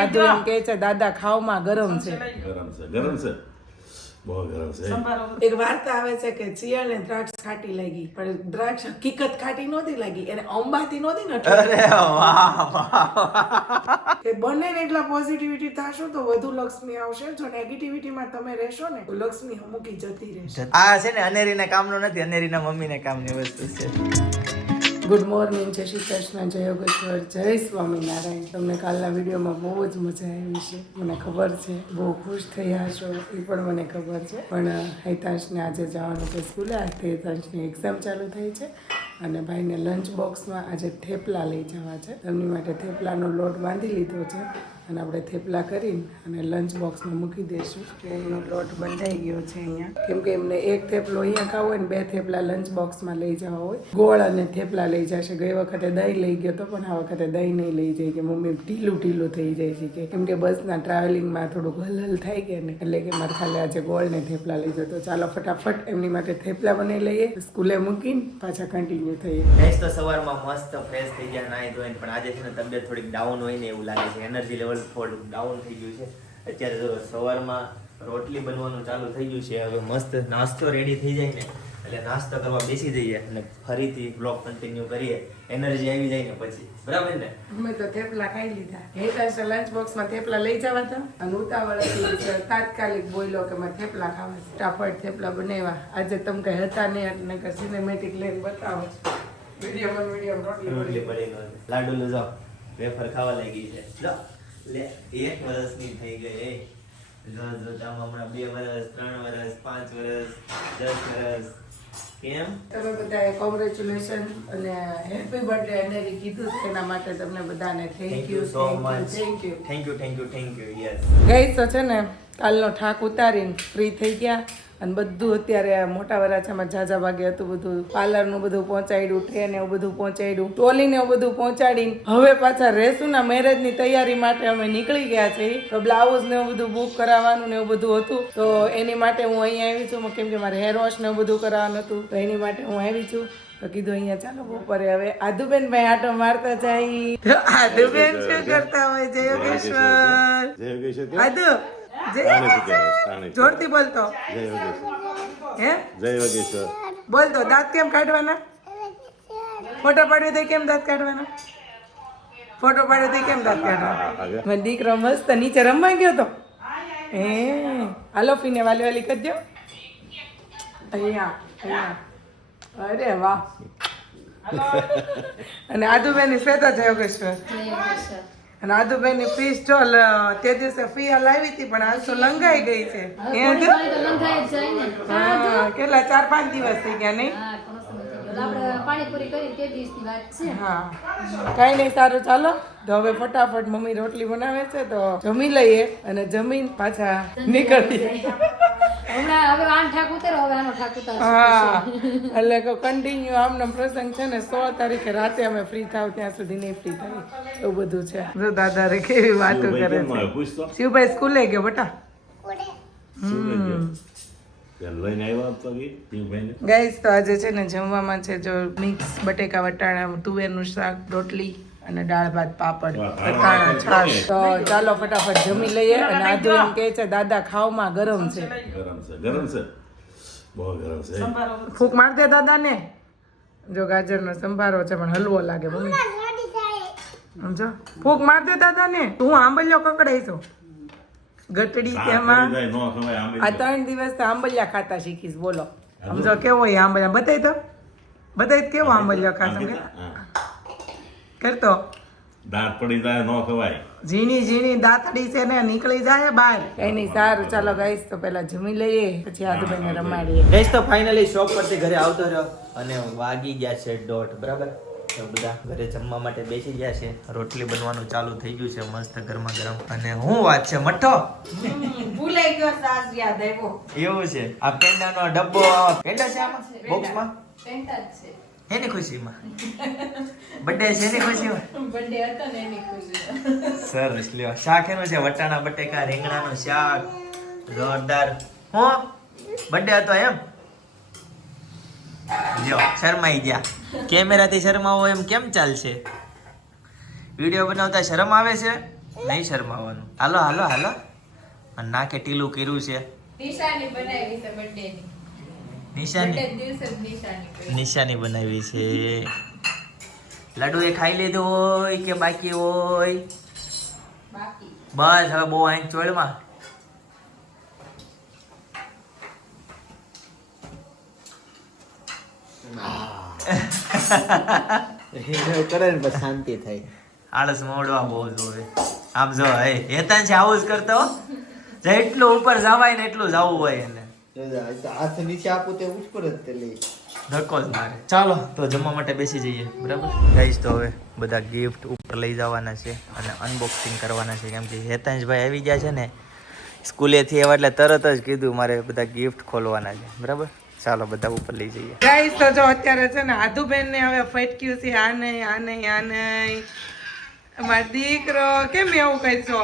આદુ એમ કે છે દાદા ખાવમાં ગરમ છે. ગરમ છે ગરમ છે. બહુ ગરમ છે. એક વાર્તા આવે છે કે ચિયાને દ્રાક્ષ ખાટી લાગી પણ દ્રાક્ષ હકીકત ખાટી નહોતી લાગી એને અંબાતી નહોતી ને એટલે અરે વાહ વાહ કે બંને એટલા પોઝિટિવિટી થશો તો વધુ લક્ષ્મી આવશે. જો નેગેટિવિટીમાં તમે રહેશો ને તો લક્ષ્મી મૂકી જતી રહેશે. આ છે ને અનેરીના કામનું નથી અનેરીના કામ કામની વસ્તુ છે. ગુડ મોર્નિંગ જય શ્રી કૃષ્ણ, જય યોગેશ્વર, જય સ્વામિનારાયણ. તમને કાલના વિડીયોમાં બહુ જ મજા આવી છે. મને ખબર છે, બહુ ખુશ થયા છો, એ પણ મને ખબર છે. પણ હેતાંશને આજે જવાનું છે સ્કૂલે. આજથી હેતાંશની એક્ઝામ ચાલુ થઈ છે અને ભાઈને લંચ બોક્સમાં આજે થેપલા લઈ જવા છે. એમની માટે થેપલાનો લોટ બાંધી લીધો છે. અને આપણે થેપલા કરીને અને લંચ બોક્સમાં મૂકી દઈશું. એમનો લોટ બંધાઈ ગયો છે અહીંયા. કેમ કે એમને એક થેપલો અહીંયા ખાવો હોય ને બે થેપલા લંચ બોક્સમાં લઈ જવા હોય. ગોળ અને થેપલા લઈ જશે. ગઈ વખતે દહીં લઈ ગયો તો પણ આ વખતે દહીં નહીં લઈ જાય કે મમ્મી ઢીલું ઢીલું થઈ જાય છે કે. કેમ કે બસના ટ્રાવેલિંગમાં થોડુંક હલહલ થાય ગયા ને એટલે કે મારે ખાલી આજે ગોળ ને થેપલા લઈ જતો ચાલો ફટાફટ એમની માટે થેપલા બનાવી લઈએ. સ્કૂલે મૂકીને પાછા કન્ટિન્યુ થઈએ. તો સવારમાં મસ્ત ફ્રેશ થઈ ગયા નાઈ ધોઈને. પણ આજે છે ને તબિયત થોડીક ડાઉન હોય ને એવું લાગે છે. એનર્જી લેવલ થોડુંક ડાઉન થઈ ગયું છે. અત્યારે જો સવારમાં રોટલી બનવાનું ચાલુ થઈ ગયું છે. હવે મસ્ત નાસ્તો રેડી થઈ જાય ને એટલે નાસ્તો કરવા બેસી જઈએ અને ફરીથી બ્લોક કન્ટિન્યુ કરીએ. એનર્જી આવી જાય ને પછી. બરાબર ને? અમે તો થેપલા ખાઈ લીધા. હેતાંશે લંચ બોક્સમાં થેપલા લઈ જવા હતા અને ઉતાવળ તાત્કાલિક બોલ્યો કે મેં થેપલા ખાવા. ફટાફટ થેપલા બનાવ્યા. આજે તમે કઈ હતા નહીં એટલે કે સિનેમેટિક લઈને બતાવો. વીડિયો મીડિયમ રોટલી રોટલી પડી ગયો લાડુ લો જાઓ. વેફર ખાવા લાગી છે. જો લે એક વર્ષની થઈ ગઈ એ. જો જો હમણાં બે વર્ષ ત્રણ વર્ષ પાંચ વર્ષ દસ વર્ષ કેમ? તમે બધાએ કોંગ્રેચ્યુલેશન અને હેપી બર્થડે એને કીધું એના માટે તમને બધાને thank you so much thank you thank you thank you thank you yes ગઈ તો છે ને કાલનો ઠાક ઉતારીને ફ્રી થઈ ગયા. અને બધું અત્યારે આ મોટા વરાછામાં ઝાઝા ભાગે હતું બધું પાર્લરનું બધું પહોંચાડ્યું ટ્રેન એવું બધું પહોંચાડ્યું ટોલીને એવું બધું પહોંચાડીને હવે પાછા રેસુના મેરેજની તૈયારી માટે અમે નીકળી ગયા છીએ. તો બ્લાઉઝ ને એવું બધું બુક કરાવવાનું ને એવું બધું હતું. તો એની માટે હું અહીંયા આવી છું. કેમ કે મારે હેર વોશ ને એવું બધું કરાવવાનું હતું. તો એની માટે હું આવી છું. તો કીધું અહીંયા ચાલો બપોરે હવે આદુબેન ભાઈ આટો મારતા જાય. આદુબેન શું કરતા હોય? જય યોગેશ્વર. જય યોગેશ્વર. આદુ જોરથી બોલતો. હે? જય યોગેશ્વર. બોલતો. દાંત કેમ કાઢવાના? ફોટો પાડ્યો તો કેમ દાંત કાઢવાના? ફોટો પાડ્યો તો કેમ દાંત કાઢવાના? મને દીકરો મસ્ત નીચે રમવા ગયો તો. હે? હાલો ફીને વાલી વાલી કરજો. અહીંયા અહીંયા. અરે વાહ. અને આદુબેન શ્વેતા છે યોગેશ્વર. અને આદુબેનની ફીસ જો તે દિવસે ફી લાવી હતી પણ આજ તો લંઘાઈ ગઈ છે. કેટલા ચાર પાંચ દિવસ થઈ ગયા નહીં? કઈ નહીં સારું ચાલો. તો હવે ફટાફટ મમ્મી રોટલી બનાવે છે તો જમી લઈએ અને જમીન પાછા નીકળીએ. હમણાં હવે આન ઠાક ઉતારો હવે આનો ઠાક ઉતારો હા. એટલે કે કન્ટિન્યુ આમનો પ્રસંગ છે ને સોળ તારીખે રાતે અમે ફ્રી થાવ ત્યાં સુધી નહીં ફ્રી થાય. એવું બધું છે. જો દાદા રે કેવી વાતો શિવભાઈ કરે છે. શિવભાઈ સ્કૂલે ગયો બટા? શિવભાઈ ગાઈસ તો આજે છે ને જમવામાં છે જો મિક્સ બટેકા વટાણા તુવેરનું શાક રોટલી અને દાળ ભાત પાપડ અથાણા છાશ. તો ચાલો ફટાફટ જમી લઈએ અને આજે એમ કે છે દાદા ખાવમાં ગરમ છે. ગરમ છે ગરમ છે. બહુ ગરમ છે. ફૂક માર દે દાદા ને જો ગાજરનો સંભારો છે પણ હલવો લાગે મમ્મી. સમજો? ફૂક માર દે દાદા ને તું આંબલિયો કકડાઈશો. ગટડી તેમાં આ ત્રણ દિવસ તો આંબલિયા ખાતા શીખીશ બોલો. સમજો કેવો હોય આંબલિયા? બતાય તો? બતાય તો કેવો આંબલિયો ખાશો? કરતો. દાંત પડી જાય નો ખવાય. ઝીણી ઝીણી દાંતડી છે ને નીકળી જાય બહાર. કઈ નહીં સારું. ચાલો ગાઈસ તો પેલા જમી લઈએ પછી આદુભાઈને રમાડીએ. ગેસ તો ફાઇનલી શોપ પરથી ઘરે આવતો રહ્યો અને વાગી ગયા છે દોઢ બરાબર? તો બધા ઘરે જમવા માટે બેસી ગયા છે. રોટલી બનવાનું ચાલુ થઈ ગયું છે મસ્ત ગરમા ગરમ. અને હું વાત છે મઠો? ભૂલાઈ ગયો સાસ યાદ આવ્યો. એવું છે. આ પેંડાનો ડબ્બો પેંડા છે આમાં? બોક્સમાં? જ છે. એની ખુશીમાં? બર્થડે છે એની ખુશીમાં? બર્થડે હતો ને એની ખુશીમાં. સરસ લ્યો. શાક એનું છે વટાણા બટેકા રીંગણાનું શાક. જોરદાર. હો? બર્થડે હતો એમ? લ્યો. શરમાઈ ગયા. કેમેરાથી શરમાવો એમ કેમ ચાલશે? વીડિયો બનાવતા શરમ આવે છે? નહીં શરમાવાનું. હાલો હાલો હાલો. અને નાકે ટીલું કર્યું છે. નિશાની બનાવી છે બર્થડે નિશાની જ નિશાની બનાવી છે. લાડુ એ ખાઈ લીધું હોય કે બાકી હોય? બસ હવે બહુ આઈ ચોળમાં કરે ને પછી શાંતિ થાય. આળસ મોડવા બહુ જોવે આમ જો હે હેતાન છે આવું જ કરતો હો. જેટલું ઉપર જવાય ને એટલું જવું હોય એને. હાથ નીચે આપું તે ઉપર જ તે લઈ. ધક્કો જ મારે. ચાલો તો જમવા માટે બેસી જઈએ. બરાબર? ગાઈસ તો હવે બધા ગિફ્ટ ઉપર લઈ જવાના છે અને અનબોક્સિંગ કરવાના છે. કેમ કે હેતાંશભાઈ આવી ગયા છે ને સ્કૂલેથી એવા એટલે તરત જ કીધું મારે બધા ગિફ્ટ ખોલવાના છે. બરાબર? ચાલો બધા ઉપર લઈ જઈએ. ગાઈસ તો જો અત્યારે છે ને આધુબેન ને હવે ફટક્યું છે આ નહીં આ નહીં આ નહીં. અમારો દીકરો કેમ એવું કહીશો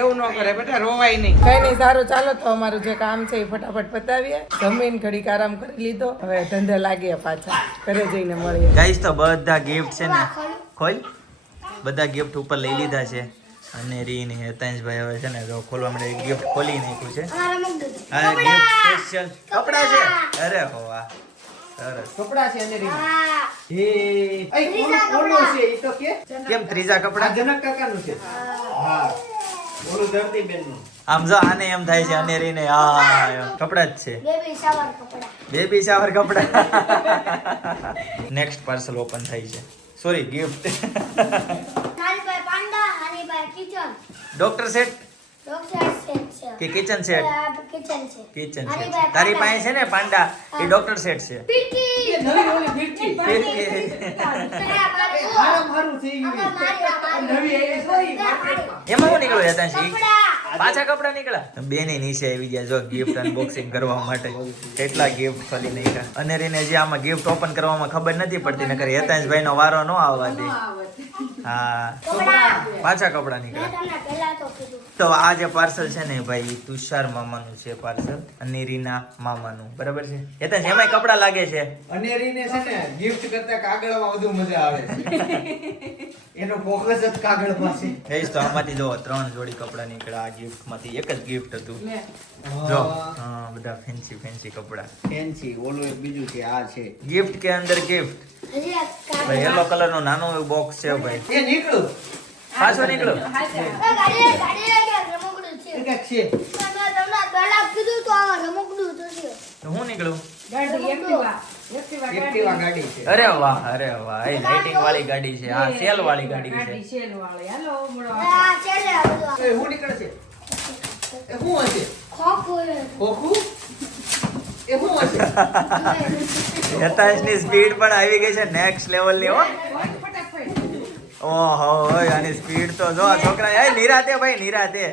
એવું ન કરે બેટા રોવાય નહીં. કઈ નહીં સારું ચાલો તો અમારું જે કામ છે એ ફટાફટ પતાવીએ. જમીન ઘડીક આરામ કરી લીધો. હવે ધંધે લાગીએ પાછા. ઘરે જઈને મળીએ. ગાઈસ તો બધા ગિફ્ટ છે ને ખોલ. બધા ગિફ્ટ ઉપર લઈ લીધા છે. અને રીન હેતાંશભાઈ હવે છે ને જો ખોલવા માટે ગિફ્ટ ખોલી નાખ્યું છે. આ ગિફ્ટ સ્પેશિયલ કપડા છે. અરે હો વાહ. સરસ. કપડા છે અને હે કોનું છે તો કે? કેમ ત્રીજા કપડા? જનક કાકાનું છે. હા. ઓલું ધરતી બેનનું આમ જો આને એમ થાય છે અને રીને આ એમ. કપડા જ છે. બેબી શાવર કપડા. બેબી શાવર કપડા. નેક્સ્ટ પાર્સલ ઓપન થાય છે. સોરી ગિફ્ટ ડોક્ટર સેટ કે કિચન સેટ કિચન છે. કિચન સેટ તારી પાસે છે ને પાંડા? એ ડોક્ટર સેટ છે. નવી હારું થઈ ગયું નવી એમાં હું નીકળ્યો હતા કપડા. પાછા કપડા નીકળ્યા? બેની નીચે આવી ગયા જો ગિફ્ટ અનબોક્સિંગ કરવા માટે. કેટલા ગિફ્ટ ખોલી નીકળ્યા અને રીને જે આમાં ગિફ્ટ ઓપન કરવામાં ખબર નથી પડતી નકર હેતાંશભાઈ નો વારો ન આવવા દે. હા. પાછા કપડા નીકળ્યા. તો આ જે પાર્સલ છે ને ભાઈ તુષાર મામાનું છે પાર્સલ અનેરીના મામાનું. બરાબર છે? હેતાંશ એમાંય કપડા લાગે છે? અનેરીને છે ને ગિફ્ટ કરતા કાગળમાં વધુ મજા આવે છે. એનો ફોકસ જ કાગળ પાસે. એ તો આમાંથી જો ત્રણ જોડી કપડા નીકળ્યા આ ગિફ્ટમાંથી એક જ ગિફ્ટ હતું. જો. હા બધા ફેન્સી ફેન્સી કપડા. ફેન્સી ઓલું એક બીજું છે આ છે. ગિફ્ટ કે અંદર ગિફ્ટ ભાઈ. યલો કલર નો નાનો એવું બોક્સ છે ભાઈ. એ નીકળો. પાછો નીકળો. ગાડી ગાડી રમકડું છે. એ છે. મેં તમને પહેલા કીધું તો આ રમકડું તો છે તો હું નીકળું? અરે વાહ અરે વાહ. એ લાઇટિંગ વાળી ગાડી છે. આ સેલ વાળી ગાડી ગાડી છે. શેલ વાળી. હાલો હું એ શું હશે ખોખું ખોખું એ શું હશે હેતાંશની સ્પીડ પણ આવી ગઈ છે નેક્સ્ટ લેવલની હો. ઓહો આની સ્પીડ તો જો છોકરા એ નિરાતે ભાઈ નિરાતે.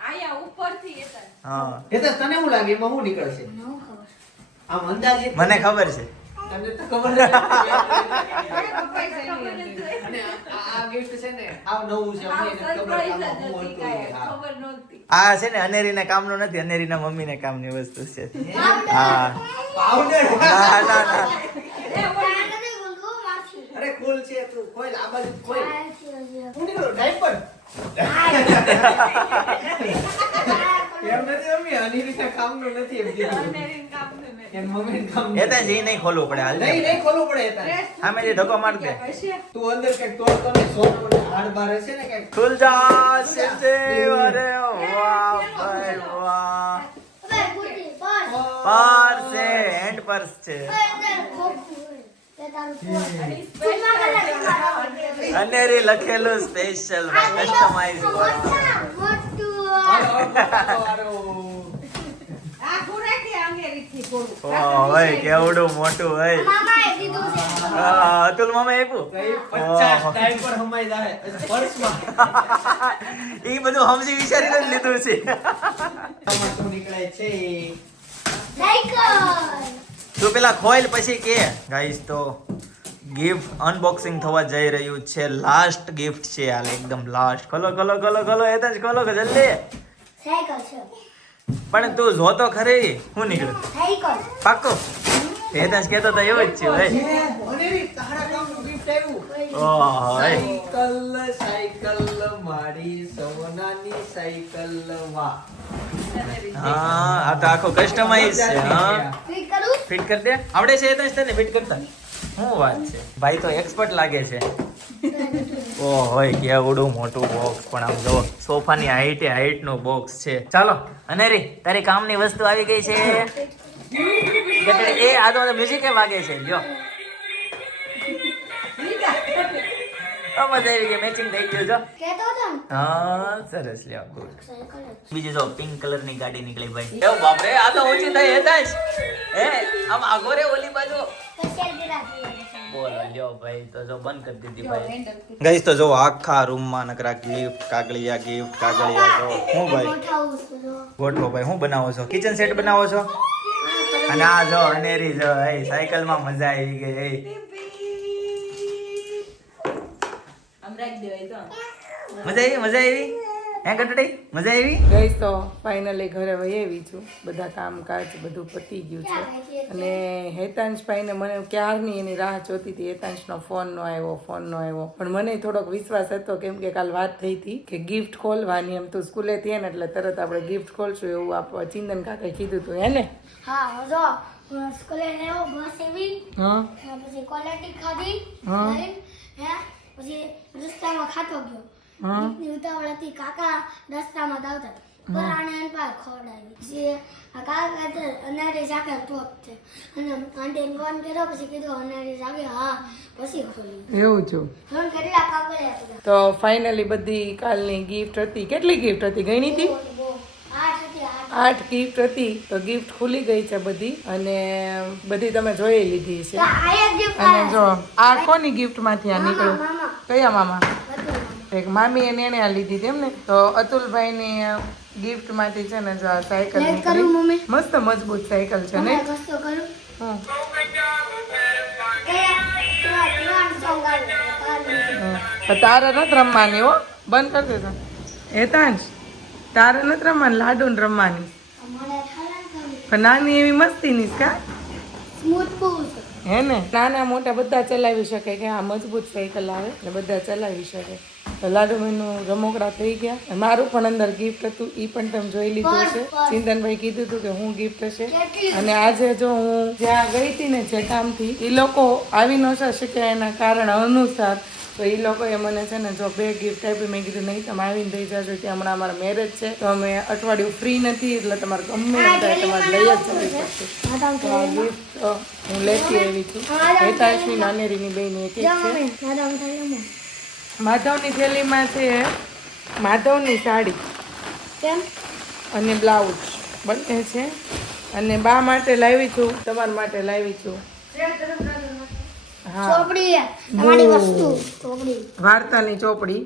આયા ઉપરથી હા. એ તો તને શું લાગે એમાં શું નીકળશે? આમ અંદાજે મને ખબર છે. તમને તો ખબર આ- છે ને. આવ નવું છે અમને એને ખબર કે આમાં શું હતું એ. હા. ખબર નહોતી. આ છે ને અનેરીને કામનું નથી અનેરીના મમ્મીને કામની વસ્તુ છે. હા. ના ના ના અરે ખોલ છે તું ખોલ આ બાજુ ખોલ. આ છે હજી. હું નીકળો ડાયપર. એમ રીતે કામનું નથી એમ કીધું. અનેરીન. એમ મમ્મીને કામનું એ ત્યાં નહીં ખોલવું પડે હાલ નહીં નહીં ખોલવું પડે તારે. આમે જે ધક્કો માર દે તું અંદર કંઈક તોડતો ને સોનું હાડ બાર હશે ને કંઈક ખુલ જા સિદ્ધિ અરે વાહ ભાઈ વાહ. પર્સ છે હેન્ડ પર્સ છે. અનેરી લખેલું સ્પેશિયલ કસ્ટમાઇઝ મોટા, મોટું. આખું રાખી અંગેરીથી થોડું. ઓય કેવડું મોટું હોય અતુલ મામા આપ્યું? ઈ બધું સમજી વિચારીને જ લીધું છે. તું પેલા ખોલ પછી કે. ગાઈસ તો ગિફ્ટ અનબોક્સિંગ થવા જઈ રહ્યું છે. લાસ્ટ ગિફ્ટ છે હાલ એકદમ લાસ્ટ ખોલો ખોલો ખોલો ખોલો એ જ ખોલો જલ્દી. સાયકલ છે. પણ તું જોતો ખરી? હું નીકળ્યું સાયકલ એ હેતાશ કહેતો તો એવું જ છે ભાઈ. સાયકલ સાયકલ મારી સોનાની સાયકલ વાહ હા આ તો આખો કસ્ટમાઇઝ છે હા. ફિટ કરું? ફિટ કરી દે. આવડે છે હેતાશ તને ફિટ કરતા. શું વાત છે? ભાઈ તો એક્સપર્ટ લાગે છે. ઓ હોય કેવડું મોટું બોક્સ પણ આમ જો સોફાની હાઈટે હાઈટનું બોક્સ છે. ચાલો અનેરી તારી કામની વસ્તુ આવી ગઈ છે. એ આ તો મ્યુઝિક વાગે છે. લ્યો. મજા આવી ગઈ મેચિંગ થઈ ગયું જો. કહેતો હતો હા સરસ લ્યો ગુડ બીજી જો પિંક કલરની ગાડી નીકળી ભાઈ. એ બાપરે આ તો ઊંચી થઈ હેતાશ હે આમ આગો રે ઓલી બાજુ. તો selfie રાખી છે. બોલો લ્યો ભાઈ તો જો બંધ કરી દીધી ભાઈ. ગઈસ તો જો આખા રૂમમાં નકરા ગિફ્ટ કાગળિયા ગિફ્ટ કાગળિયા જો હું ભાઈ. ગોઠવો ભાઈ હું બનાવો છો? કિચન સેટ બનાવો છો? અને આ જો અનેરી જો એ સાયકલમાં મજા આવી ગઈ મજા આવી? મજા આવી? હે ગટડી? મજા આવી? ગઈ તો ફાઇનલી ઘરે વહી આવી છું. બધા કામકાજ બધું પતી ગયું છે. અને હેતાંશભાઈને મને ક્યારની એની રાહ જોતી હતી? હેતાંશનો ફોન નો આવ્યો ફોન નો આવ્યો. પણ મને થોડોક વિશ્વાસ હતો કેમ કે કાલ વાત થઈ હતી કે ગિફ્ટ ખોલવાની. એમ તું સ્કૂલે થી ને એટલે તરત આપણે ગિફ્ટ ખોલશું એવું આપવા ચિંતન કાકાએ કીધું હતું. હે ને? હા જો સ્કૂલે બસ એવી. હા. પછી ક્વોલિટી ખાધી. હા. પછી રસ્તામાં ખાતો ગયો. ની ઉતાવળ હતી કાકા રસ્તામાં દાવતા પરાણે પાસે ખવડાવી. પછી આ કાકા અનારી અનારે જાગે ટોપ છે. અને આંટીને ફોન કર્યો પછી કીધું અનારે જાગે હા પછી ખોલી. એવું છું. ફોન કરી આ કાકા તો ફાઇનલી બધી કાલની ગિફ્ટ હતી. કેટલી ગિફ્ટ હતી? ગણી હતી? આઠ ગિફ્ટ હતી તો ગિફ્ટ ખુલી ગઈ છે બધી અને બધી તમે જોઈ લીધી છે. અને જો આ કોની ગિફ્ટમાંથી આ નીકળ્યું? કયા મામા. એક મામી એને એને આ લીધી હતી એમને. તો અતુલભાઈની ગિફ્ટમાંથી છે ને જો આ સાયકલ? મસ્ત મજબૂત સાયકલ છે ને તારે. નથી રમવાની હો. બંધ કરી દેજો. હેતાંશ તારે નથી રમવાની લાડુ ને રમવાની પણ નાની એવી મસ્તીની જ કા? હે ને? નાના મોટા બધા ચલાવી શકે કે આ મજબૂત સાયકલ આવે એટલે બધા ચલાવી શકે. તો લાડુભાઈનું રમકડા થઈ ગયા. મારું પણ અંદર ગિફ્ટ હતું એ પણ તમે જોઈ લીધું છે ચિંતનભાઈ કીધું હતું કે હું ગિફ્ટ હશે. અને આજે જો હું જ્યાં ગઈ હતી ને જે કામથી એ લોકો આવી ન શક્યા એના કારણ અનુસાર તો એ લોકોએ મને છે ને જો બે ગિફ્ટ આપી મેં કીધું નહીં તમે આવીને દઈ જશો ત્યાં હમણાં અમારા મેરેજ છે. તો અમે અઠવાડિયું ફ્રી નથી એટલે તમારે ગમે એમ તમારે લઈ જ જવી પડશે. તો આ ગિફ્ટ હું લેતી આવી છું. હેતાશની નાનેરીની બેની એક છે. માધવની થેલીમાં છે માધવની સાડી અને બ્લાઉઝ બંને છે. અને બા માટે લાવી છું તમારા માટે લાવી છું. ચોપડી તમારી વસ્તુ ચોપડી. વાર્તાની ચોપડી.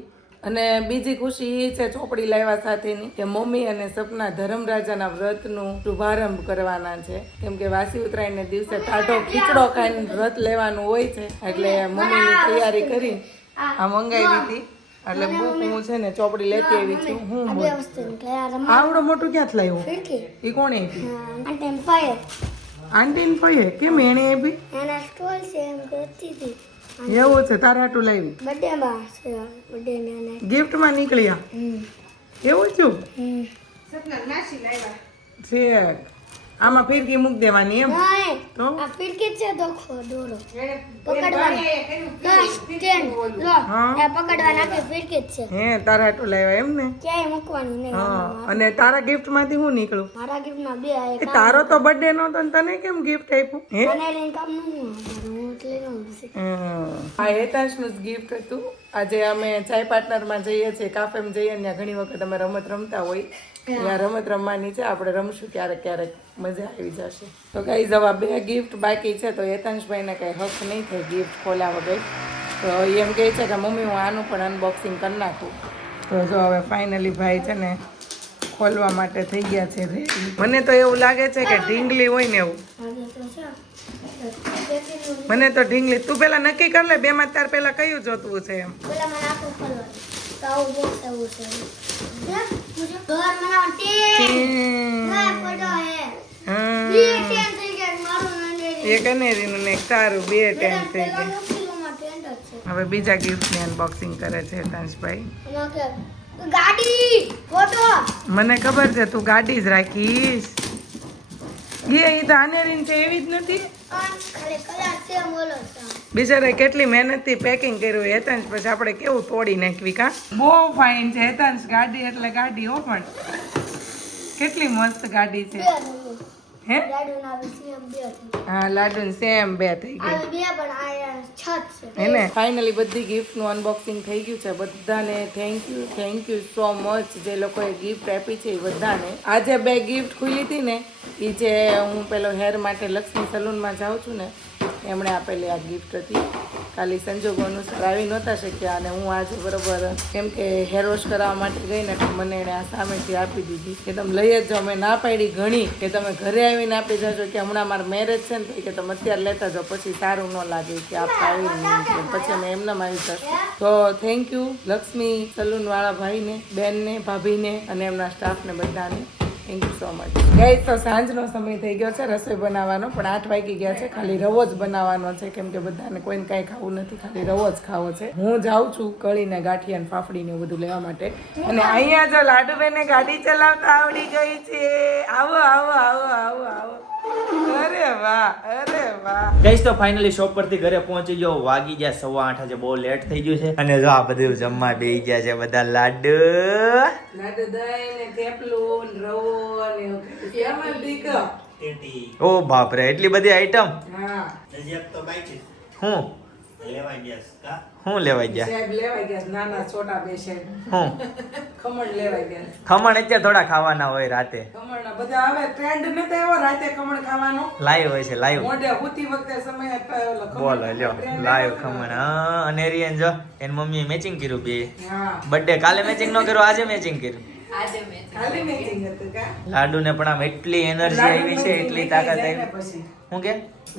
અને બીજી ખુશી એ છે ચોપડી લાવ્યા સાથેની કે મમ્મી અને સપના ધર્મરાજાના વ્રતનું શુભારંભ કરવાના છે. કેમ કે વાસી ઉત્તરાયણને દિવસે ટાઢો ખીચડો ખાઈને વ્રત લેવાનું હોય છે. એટલે મમ્મીની તૈયારી કરી. આ મંગાવી હતી એટલે બુક હું છે ને ચોપડી લેતી આવી છું. હું આવડો મોટું ક્યાંથી લાવ્યું? એ કોણે આપી? આંટીને પૈયે કેમ એણે આપી? એના સ્ટોલ છે એમ કરતી હતી. એવું છે તારા હાટું લાવી બર્થડે માં છે બર્થડે ને એને. ગિફ્ટમાં નીકળ્યા? એવું છું લાવ્યા. છે. આમાં ફિરકી મૂક દેવાની એમ. તો? આ ફિરકી છે તો દોરો. પકડવાની. લો હા. એ પકડવા નાખે ફિરકી છે. હે તારા હાટું લાવ્યા એમ ને? ક્યાંય મૂકવાની નહીં હા અને તારા ગિફ્ટમાંથી હું નીકળું? મારા ગિફ્ટમાં બે આ તારો તો બર્થડે નો ને તને કેમ ગિફ્ટ આપ્યું? હે? મને લઈને કામનું હું એટલે ન આ હેતાંશનું જ ગિફ્ટ હતું. આજે અમે ચાય પાર્ટનરમાં જઈએ છીએ કાફેમાં જઈએ ને ઘણી વખત અમે રમત રમતા હોય. ત્યાં રમત રમવાની છે આપણે રમશું ક્યારેક ક્યારેક મજા આવી જશે. તો કઈ જવા બે ગિફ્ટ બાકી છે તો હેતાંશભાઈને કઈ હક નહીં થાય ગિફ્ટ ખોલ્યા વગર તો એમ કહે છે કે મમ્મી હું આનું પણ અનબોક્સિંગ કરી નાખું. તો જો હવે ફાઇનલી ભાઈ છે ને ખોલવા માટે થઈ ગયા છે મને તો એવું લાગે છે કે ઢીંગલી હોય ને એવું. મને તો ઢીંગલી તું પેલા નક્કી કર લે બે માં તાર પેલા કયું જોતું છે. એમ એક અનેરીનું ને સારું બે ટેન્ટ થઈ ગયા. હવે બીજા ગિફ્ટની અનબોક્સિંગ કરે છે કે ગાડી ફોટો. મને ખબર છે તું ગાડી જ રાખીશ. એ તો અનેરીન છે એવી જ નથી. બિચારે કેટલી મહેનતથી પેકિંગ કર્યું હેતાંશ પછી આપણે કેવું તોડી નાખવી કા? બહુ ફાઇન છે હેતાંશ ગાડી એટલે ગાડી હો પણ કેટલી મસ્ત ગાડી છે. હે? હા લાડુ સેમ બે થઈ ગઈ એને ફાઇનલી બધી ગિફ્ટનું અનબોક્સિંગ થઈ ગયું છે. બધાને thank you thank you so much જે લોકોએ ગિફ્ટ આપી છે એ બધાને. આજે બે ગિફ્ટ ખુલી હતી ને. એ જે હું પેલો હેર માટે લક્ષ્મી સલૂનમાં જાઉં છું ને એમણે આપેલી આ ગિફ્ટ હતી. ખાલી સંજોગો અનુસાર આવી નહોતા શક્યા અને હું આજે બરોબર કેમ કે હેર વોશ કરાવવા માટે ગઈ ને તો મને એણે આ સામેથી આપી દીધી કે તમે લઈ જ જાઓ મેં ના પાડી ઘણી કે તમે ઘરે આવીને આપી જજો કે હમણાં મારા મેરેજ છે ને કે તમે અત્યારે લેતા જાઓ, પછી સારું ન લાગે કે આપતા આવી નહીં પછી અમે એમનામ આવી જશું તો થેન્ક યુ લક્ષ્મી, સલૂનવાળા ભાઈને, બેનને, ભાભીને અને એમના સ્ટાફને બધાને. થેન્ક યુ સો મચ ગઈ તો સાંજનો સમય થઈ ગયો છે રસોઈ બનાવવાનો, પણ આઠ વાગી ગયા છે. ખાલી રવો જ બનાવવાનો છે, કેમ કે બધાને કોઈને કાંઈ ખાવું નથી, ખાલી રવો જ ખાવો છે. હું જાઉં છું કળીને ગાંઠિયા ને ફાફડી ને બધું લેવા માટે. અને અહીંયા જો લાડુબેને ગાડી ચલાવતા આવડી ગઈ છે. આવો આવો આવો આવો આવો. અરે વાહ અરે વાહ. ગઈશ તો ફાઇનલી શોપ પરથી ઘરે પહોંચી ગયો. વાગી ગયા સવા આઠ આજે બહુ લેટ થઈ ગયું છે. અને જો આ બધું જમવા બેસી ગયા છે બધા લાડુ. લાડુ દહીં ને થેપલું ને રવો ને એટલી બધી આઈટમ હા. હું? હું લેવાઈ ગયા? સાહેબ લેવાઈ ગયા નાના છોટા બે સાહેબ હું? ખમણ લેવાઈ ગયા ખમણ અત્યારે થોડા ખાવાના હોય રાતે. ખમણના બધા હવે ટ્રેન્ડ નથી આવ્યો રાતે ખમણ ખાવાનો. લાઈવ હોય છે લાઈવ મોઢે ઉતી વખતે સમય બોલો લ્યો. લાઈવ ખમણ. હા અને રિયન જો એની મમ્મીએ મેચિંગ કર્યું બે. હા. બર્થડે કાલે મેચિંગ ન કર્યું આજે મેચિંગ કર્યું. આજે મેં ખાલી મેચિંગ હતું કા? લાડુને પણ આમ એટલી એનર્જી આવી છે એટલી તાકાત આવી. પછી. હું કે?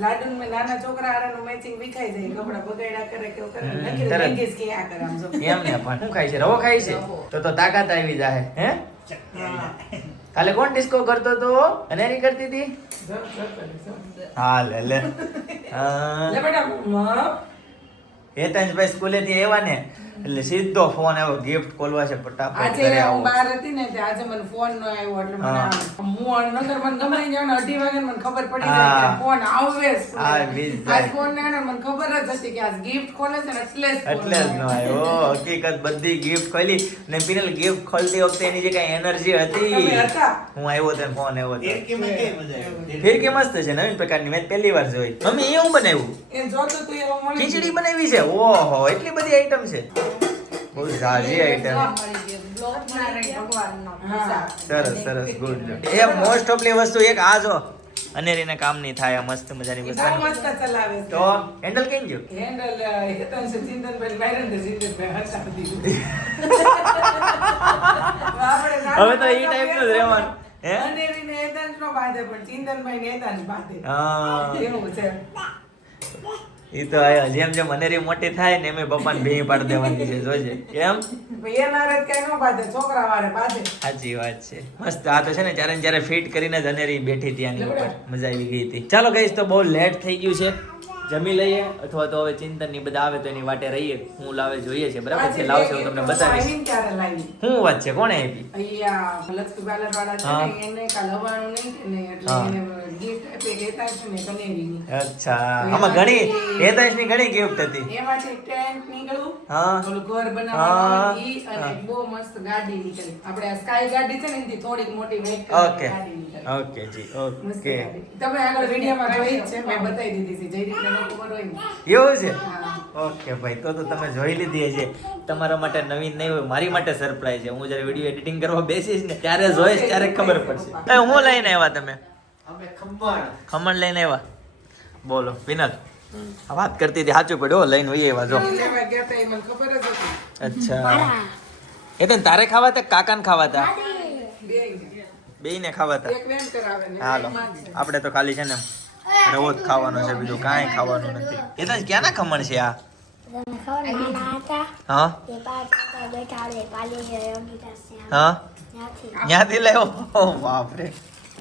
લાડુ મેં નાના છોકરા હારાનું મેચિંગ વિખાઈ જાય કપડા બગાડ્યા કરે કે કરે. તરત. લેંગીસ ક્યાં કરે આમ જો. એમ ને પણ હું ખાય છે? રવો ખાય છે? તો તો તાકાત આવી જાય હે? કાલે કોણ ડિસ્કો કરતો તો અનેરી કરતી હતી. હા લે લે. હા લે બેટા મ. હેતાંશભાઈ સ્કૂલેથી આવ્યા ને. એટલે સીધો ફોન આવ્યો ગિફ્ટ ખોલવા છે ફટાફટ આજે હું બહાર હતી ને તે આજે મને ફોન નો આવ્યો એટલે મને હા. નગર મને ગમે ત્યાં ને અઢી વાગે મને ખબર પડી જાય કે ફોન આવે જ સ્કૂલે. આવી જ જાય. આજ ફોન ને મને ખબર જ હતી કે આજ ગિફ્ટ ખોલે છે એટલે એટલે જ નો આવ્યો. હકીકત બધી ગિફ્ટ ખોલી ને પિનલ ગિફ્ટ ખોલતી વખતે એની જે કઈ એનર્જી હતી. હું આવ્યો તો ફોન આવ્યો હતો. ફિરકી મસ્ત છે નવીન પ્રકારની મેં પહેલી વાર જોઈ. મમ્મી એ હું બનાવ્યું? એ જોતો તો એવો મળી ખીચડી બનાવી છે? ઓહો એટલી બધી આઈટમ છે. બહુ ઝાઝી આઈટમ. સરસ સરસ ગુડ એ મોસ્ટ ઓફલી વસ્તુ એક આ જો. અનેરીને કામ નહીં થાય મસ્ત મજાની વસ્તુ. તો હેન્ડલ કઈ ગયું? હેન્ડલ હેતન છે ચિંતનભાઈ બાયરન ચિંતનભાઈ હટાવી દીધું. હવે તો ઈ ટાઈપનું જ રહેવાનું. હે? અનેરીને હેતન નો બાંધે પણ ચિંતનભાઈ ને હેતન બાંધે. હા. એવું છે. ઈ તો જેમ જેમ અનેરી મોટી થાય ને એમ પપ્પાને ભેં પાડી દેવાની છે જોજે. કેમ છોકરા બાંધે સાચી વાત છે. મસ્ત આ તો છે ને જ્યારે જ્યારે ફિટ કરીને જ અનેરી બેઠી ત્યાંની ઉપર. મજા આવી ગઈ હતી. ચાલો ગઈશ તો બહુ લેટ થઈ ગયું છે. જમી લઈએ અથવા તો હવે ચિંતનની બધા આવે તો એની વાટે રહીએ. હું લાવે જોઈએ છે બરાબર? છે લાવશે હું તમને બતાવીશ. શું વાત છે કોણે આપી? અહીંયા લક્ષ્મી પાર્લર વાળા છે ને એને કાલ હવાનું નહીં નહીં એટલે એને ગિફ્ટ આપી કહેતા ને કનેરીની. અચ્છા. આમાં ઘણી હેતાંશની ઘણી ગિફ્ટ હતી. એમાંથી ટેન્ટ નીકળ્યું હા. ઓલું ઘર હા. અને બહુ મસ્ત ગાડી નીકળી. આપણે સ્કાય ગાડી છે ને થોડીક મોટી વેટ ઓકે. ઓકે જી ઓકે. તમે આગળ વિડીયોમાં જોઈ છે મેં બતાવી દીધી છે જઈ ન ને એવું છે? ઓકે ભાઈ તો તો તમે જોઈ લીધી છે તમારા માટે નવીન નહીં હોય મારી માટે સરપ્રાઈઝ છે. હું જ્યારે વીડિયો એડિટિંગ કરવા બેસીશ ને ત્યારે જોઈશ ત્યારે ખબર પડશે. એ હું લઈને આવ્યા તમે? અમે ખંભાણ ખમણ લઈને આવ્યા? બોલો વિનલ. આ વાત કરતી હતી સાચું પડ્યો? લઈને હોઈએ આવ્યા જો અચ્છા. એ તો તારે ખાવા હતા કાકાને ખાવા હતા બે ને ખાવા હતા એક વેન કરાવે ને હાલો. આપણે તો ખાલી છે ને રવો જ ખાવાનો છે બીજું કાંઈ ખાવાનું નથી. એ તો ક્યાંના ખમણ છે આ? હા? ત્યાંથી. લેવો? બાપરે.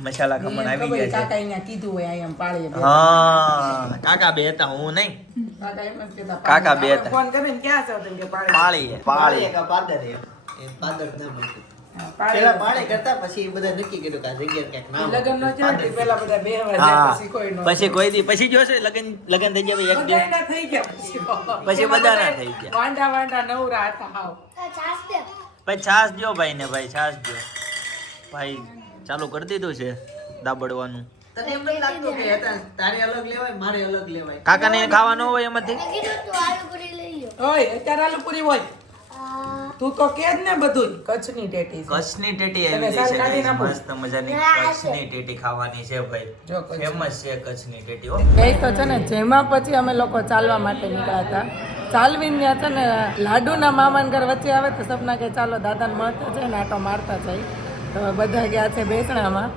મસાલા ખમણ આવી ખબર ગયા કાકા અહીંયા કીધું હોય અહીંયા પાળીએ હા કાકા બે હતા હું નહીં. કાકા બે હતા. ફોન કરીને ક્યાં છો તેમ કે પાળીએ. પાળીએ પાળીએ. પાદર પાદર ના બનતું. હા, પાળીએ. પેલા પાળે કરતા પછી બધા નક્કી કર્યું કે આ જગ્યાએ ક્યાંક નામ લગ્ન નો પાદર. છે પેલા બધા બે જાય પછી કોઈ નો પછી કોઈ દી પછી જોશે લગન લગન થઈ ગયા ભાઈ એક દિવસ બધાયના થઈ ગયા પછી. પછી એમાં થઈ ગયા. વાંઢા વાંઢા નવરા હતા હાવ. આ છાશ દે. ભાઈ છાસ દ્યો ભાઈ ને ભાઈ છાસ દ્યો. ભાઈ ચાલુ કરી દીધું છે દાબડવાનું. કાકા ને નથી લાગતું તારે અલગ લેવાય મારે અલગ લેવાય? કાકાને ખાવાનું હોય એમાંથી? મેં કીધું તું આલુ પૂરી લઈ લો ઓય અત્યારે આલુ પૂરી હોય. તું તો કે જ ને બધું કચ્છની ટેટી કચ્છની ટેટી આવી ગઈ છે? મસ્ત મજાની. કચ્છની ટેટી ખાવાની છે ભાઈ. જો ફેમસ છે કચ્છની ટેટી હો. એ તો છે ને જેમાં પછી અમે લોકો ચાલવા માટે નીકળ્યા હતા. ચાલવીને ત્યાં છે ને લાડુના મામાન ઘર વચ્ચે આવે તો સપના કે ચાલો દાદાને મળતા જાય ને આટો મારતા જાય તો બધા ગયા છે બેસણામાં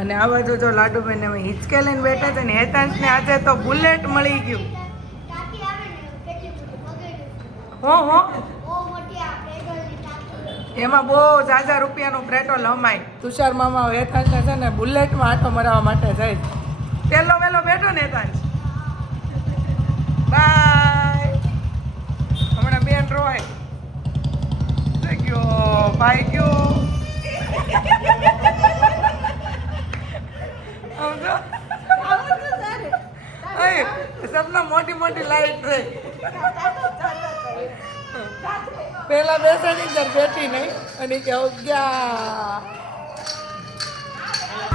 અને આ બાજુ જો લાડુબેન અમે હિંચકે લઈને બેઠા છે ને હેતાંશને આજે તો બુલેટ મળી ગયું. હો હો બહુ મોટી આ પેટ્રોલની ટાંકી એમાં બહુ જાજા રૂપિયાનું પેટ્રોલ હમાય તુષાર મામા હેતાંશ છે ને બુલેટમાં આટો મરાવવા માટે જાય પહેલો વહેલો બેઠો ને હેતાંશ બાય. હમણાં બેન રોય. ગયો. ભાઈ ગયો. સમજો? અય, સપના મોટી મોટી લાઈટ છે. પેલા બેસણી ઘર બેઠી નહીં અને કે ગયા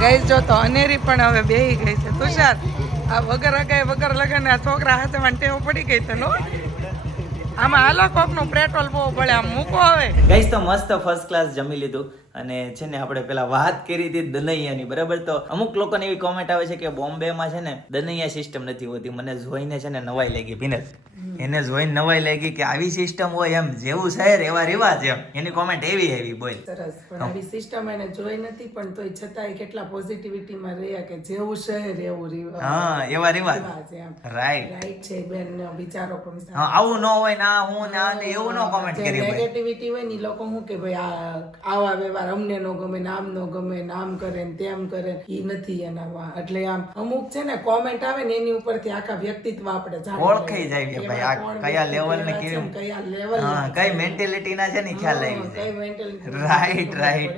ગઈ જો તો અનેરી પણ હવે બેહી ગઈ છે. તુષાર આ વગર અગાય વગર લગન આ છોકરા હાથે મને ટેવ પડી ગઈ તનો આમાં હાલો કોકનું પેટ્રોલ બહુ પડે આમ મૂકો હવે. ગઈ તો મસ્ત ફર્સ્ટ ક્લાસ જમી લીધું. અને છે ને આપણે પેલા વાત કરી હતી દનૈયાની બરાબર? તો અમુક લોકોને એવી કોમેન્ટ આવે છે કે બોમ્બેમાં છે ને દનૈયા સિસ્ટમ નથી હોતી. મને જોઈને છે ને નવાઈ લાગી ભીનત. એને જોઈને નવાઈ લાગી કે આવી સિસ્ટમ હોય એમ જેવું શહેર એવા રિવાજ એમ. એની કોમેન્ટ એવી એવી બોલ. સરસ પણ આવી સિસ્ટમ એને જોઈ નથી પણ તોય છતાંય કેટલા પોઝિટિવિટીમાં રહ્યા કે જેવું શહેર એવું રિવાજ હા એવા રિવાજ. રાઈટ રાઈટ છે બેન વિચારો પણ હા આવું ન હોય ના હું ના એવું ન કોમેન્ટ કરી નેગેટિવિટી હોય ને લોકો હું કે ભાઈ આ આવા વ્યવહાર અમને નો ગમે નામ નો ગમે નામ કરે ને તેમ કરે ઈ નથી એનામાં. એટલે આમ અમુક છે ને કોમેન્ટ આવે ને એની ઉપરથી આખા વ્યક્તિત્વ આપણે ઓળખાઈ જાય કે ભાઈ આ કયા લેવલ ને કેવા? કયા લેવલ હા કઈ મેન્ટેલિટી ના? છે ને ખ્યાલ આવી કઈ જાય mentality Right, ખબર right.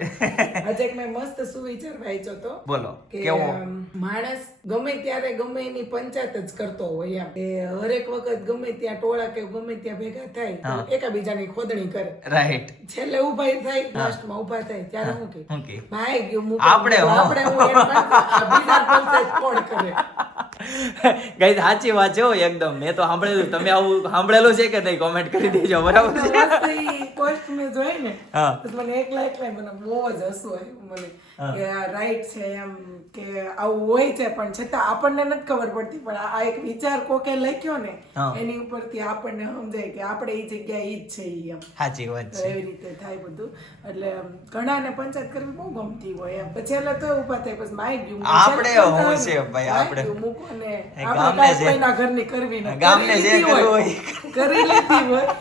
આજે એક મેં મસ્ત સુવિચાર વાંચ્યો તો બોલો કેવો? માણસ ગમે ત્યારે ગમે એની પંચાયત જ કરતો હોય એમ. કે હરેક વખત ગમે ત્યાં ટોળા કે ગમે ત્યાં ભેગા થાય એકાબીજાની ખોદણી કરે. રાઈટ છેલ્લે ઊભા થાય લાસ્ટમાં ઊભા થાય. ત્યારે હું કે શું કે. ભાઈ ગયું મૂકો. આપણે આપણે હું કોણ કરે? ગાઈઝ સાચી વાત છે એકદમ. મેં તો સાંભળેલું તમે આવું સાંભળેલું છે કે નહીં? કોમેન્ટ કરી દેજો બરાબર છે? કોસ્ટ મેં જોઈ ને હા. મને એકલા એકલા મને બહુ જ હસવું મને કે રાઈટ છે એમ કે આવું હોય છે પણ છતાં આપણને નથી ખબર પડતી. પણ આ એક વિચાર કોકે લખ્યો ને. એની ઉપરથી આપણને સમજાય કે આપણે એ જગ્યાએ ઈ જ છે ઈ એમ. સાચી વાત છે. એવી રીતે થાય બધું. એટલે ઘણા ઘણાને પંચાયત કરવી બહુ ગમતી હોય એમ. પછી એટલે તો ઊભા થાય પછી માઈ ગયું આપણે હું છે ભાઈ, આપણે. મૂકો ને. એ આપણે કાંઈ કોઈના ઘરની કરવી નથી. ગામને જે કરવું હોય. કરી લેતી હોય.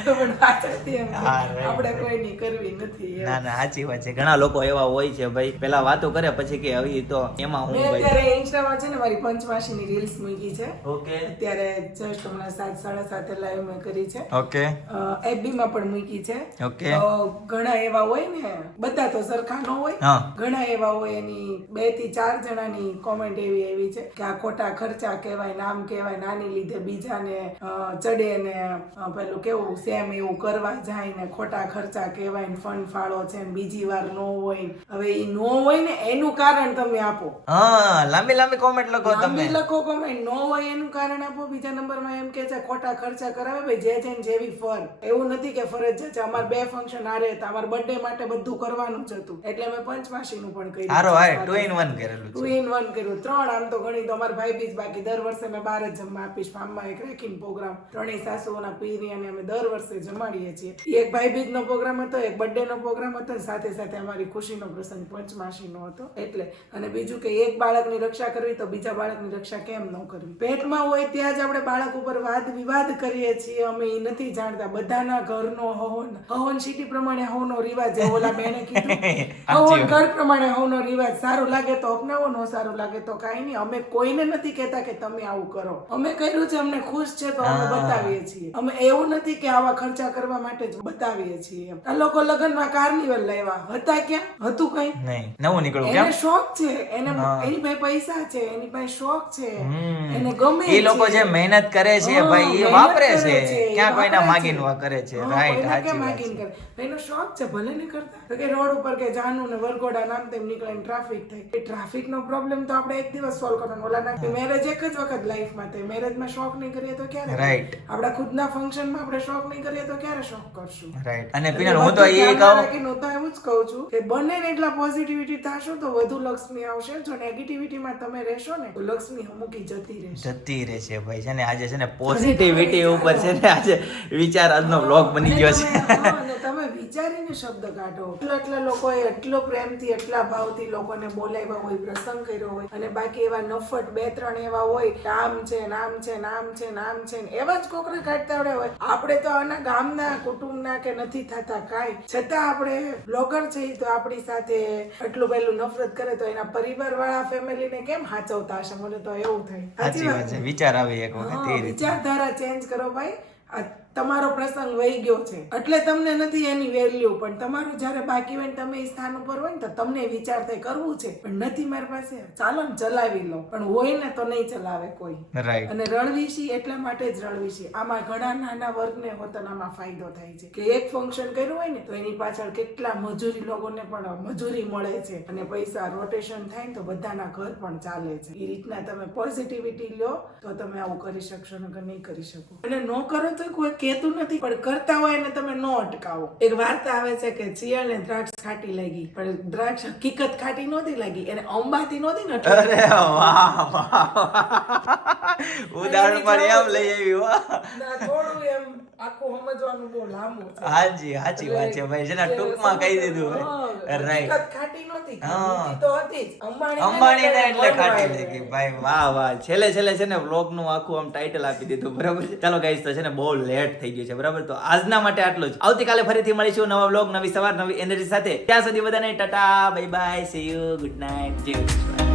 પણ પાછળથી એમ આપણે કોઈની કરવી નથી ના ના સાચી વાત છે. ઘણા લોકો એવા હોય છે ભાઈ. પેલા વાતો કરે પછી કે આવી તો એમાં હું અત્યારે ઇન્સ્ટામાં છે ને મારી પંચમાસીની રીલ્સ મૂકી છે. ઓકે. અત્યારે જસ્ટ હમણાં સાત સાડા સાતે લાઈવ મેં કરી છે. ઓકે. એફબી માં પણ મૂકી છે. ઘણા એવા હોય ને બધા તો સરખા ન હોય. ઘણા એવા હોય એની બેથી ચાર જણાની કોમેન્ટ એવી એવી છે કે આ ખોટા ખર્ચા કહેવાય નામ કહેવાય નાની લીધે બીજાને ચડે ને પેલું કેવું સેમ એવું કરવા જાય ને ખોટા ખર્ચા કહેવાય ને ફંડ ફાળો છે ને બીજી વાર નો હોય હવે એ નો હોય ને એનું કારણ તમે આપો. હા લાંબી લાંબી કોમેન્ટ લખો તમે. લખો કોમેન્ટ નો હોય એનું કારણ આપો. બીજા નંબરમાં એમ કે છે ખોટા ખર્ચા કરાવે ભાઈ જે છે જેવી ફર એવું નથી કે ફરજિયાત છે અમારે બે ફંક્શન આરે હતા. અમારે બર્થડે માટે બધું કરવાનું જ હતું. એટલે મેં પંચમાસીનું પણ કર્યું. હારો હાય ટુ ઇન વન કરેલું ટુ ઇન વન કર્યું. ત્રણ આમ તો ગણી તો અમાર ભાઈ બીજ બાકી. દર વર્ષે મેં બાર જ જમવા આપીશ. ફાર્મમાં એક રેકિંગ પ્રોગ્રામ ત્રણેય સાસુઓના પીરી અને અમે દર વર્ષે વર્ષે જમાડીએ છીએ. એક ભાઈ બીજ નો પ્રોગ્રામ હતો એક બર્થડે નો પ્રોગ્રામ હતો સાથે સાથે અમારી ખુશીનો પ્રસંગ પંચમાસીનો હતો. એટલે અને બીજું કે એક બાળકની રક્ષા કરવી તો બીજા બાળકની રક્ષા કેમ ન કરવી? પેટમાં હોય ત્યાં જ આપણે બાળક ઉપર વાદ વિવાદ કરીએ છીએ. અમે એ નથી જાણતા. બધાના ઘરનો હવન હવન સિટી પ્રમાણે હવનો રિવાજ. ઓલા બેને કીધું હવન ઘર પ્રમાણે હવનો રિવાજ. સારું લાગે તો અપનાવો ન સારું લાગે તો કાંઈ નહીં. અમે કોઈને નથી કહેતા કે તમે આવું કરો. અમે કર્યું છે અમને ખુશ છે તો અમે બતાવીએ છીએ. અમે એવું નથી કે આવા ખર્ચા કરવા માટે જ બતાવીએ છીએ આ લોકો લગ્નમાં કાર્નિવલ લાવ્યા. હતા ક્યાં? હતું કઈ? નહીં. નવું નીકળ્યું એને શોખ છે. એને એની પાસે પૈસા છે. એની પાસે શોખ છે. એને ગમે એ લોકો જે મહેનત કરે છે ભાઈ એ વાપરે છે. ક્યાં કોઈના માગીને. કરે છે. રાઈટ સાચી માગીને કરે? એનો શોખ છે ભલે ને કરતા. તો કે રોડ ઉપર કે જાનું ને વરઘોડા નામ તેમ નીકળે ટ્રાફિક થાય. એ ટ્રાફિક નો પ્રોબ્લેમ તો આપણે એક દિવસ સોલ્વ કરવાનો. ઓલા ના મેરેજ એક જ વખત લાઈફમાં થાય. મેરેજમાં શોખ નહીં કરીએ તો ક્યારે? રાઈટ આપણા ખુદના ફંક્શનમાં આપણે શોખ નહીં કરીએ તો ક્યારે શોખ કરશું? રાઈટ અને પિનલ હું તો એ કહું કે હું તો એમ જ કહું છું કે બંને એટલા પોઝિટિવિટી થશો તો વધુ લક્ષ્મી આવશે. જો નેગેટિવિટીમાં તમે રહેશો ને તો લક્ષ્મી અમુકી જતી રહેશે. જતી રહેશે ભાઈ. છે ને આજે છે ને પોઝિટિવિટી ઉપર છે ને આજે વિચાર આજનો બ્લોગ બની ગયો છે. તમે વિચારીને શબ્દ કાઢો. એટલા એટલા લોકોએ એટલો પ્રેમથી એટલા ભાવથી લોકોને બોલાવ્યા હોય પ્રસંગ કર્યો હોય અને બાકી એવા નફટ બે ત્રણ એવા હોય નામ છે નામ છે નામ છે નામ છે એવા જ કોકરા કાઢતા આવડે હોય. આપણે તો આના ગામના કુટુંબના કે નથી થતા કાંઈ. છતાં આપણે બ્લોગર છે તો આપણી સાથે એટલું પહેલું નફરત કરે તો એના પરિવાર વાળા ફેમિલીને કેમ હાચવતા હશે? મને તો એવું થાય. સાચી વાત છે. વિચાર આવે એક વખત વિચારધારા ચેન્જ કરો ભાઈ. તમારો પ્રસંગ વહી ગયો છે. એટલે તમને નથી એની વેલ્યુ પણ તમારું જ્યારે બાકી હોય તમે એ સ્થાન ઉપર હોય ને તો તમને વિચાર થાય કરવું છે. પણ નથી મારી પાસે. ચાલો ને ચલાવી લો. પણ હોય ને તો નહીં ચલાવે કોઈ. અને રણવીશી એટલા માટે જ રણવીશી. આમાં ઘણા નાના વર્ગને હોતનામાં ફાયદો થાય છે. કે એક ફંક્શન કર્યું હોય ને તો એની પાછળ કેટલા મજૂરી લોકોને પણ મજૂરી મળે છે. અને પૈસા રોટેશન થાય ને તો બધાના ઘર પણ ચાલે છે. એ રીતના તમે પોઝિટિવિટી લો તો તમે આવું કરી શકશો નકર નહીં કરી શકો. અને ન કરો તો કોઈ કહેતું નથી પણ કરતા હોય ને તમે નો અટકાવો. એક વાર્તા આવે છે કે શિયાળ ને દ્રાક્ષ ખાટી લાગી પણ દ્રાક્ષ હકીકત ખાટી નહોતી લાગી એને અંબાથી નહોતી ને અરે વાહ વાહ ઉદાહરણ પણ એમ લઈ આવી થોડું એમ આખું સમજવાનું બહુ લાંબુ છે. હાજી હાજી વાત છે ભાઈ જેના ટૂંકમાં કહી દીધું હોય રાઈટ ખાટી નહોતી તો હતી અંબાણી અંબાણી ને એટલે ખાટી લાગી ભાઈ વાહ વાહ. છેલ્લે છેલ્લે છે ને વ્લોગનું આખું આમ ટાઇટલ આપી દીધું બરાબર છે? ચાલો ગાઈસ તો છે ને બહુ લેટ થઈ ગયું છે બરાબર? તો આજના માટે આટલું જ. આવતીકાલે ફરીથી મળીશું નવા વ્લોગ નવી સવાર નવી એનર્જી સાથે. ત્યાં સુધી બધાને tata bye bye see you good night જય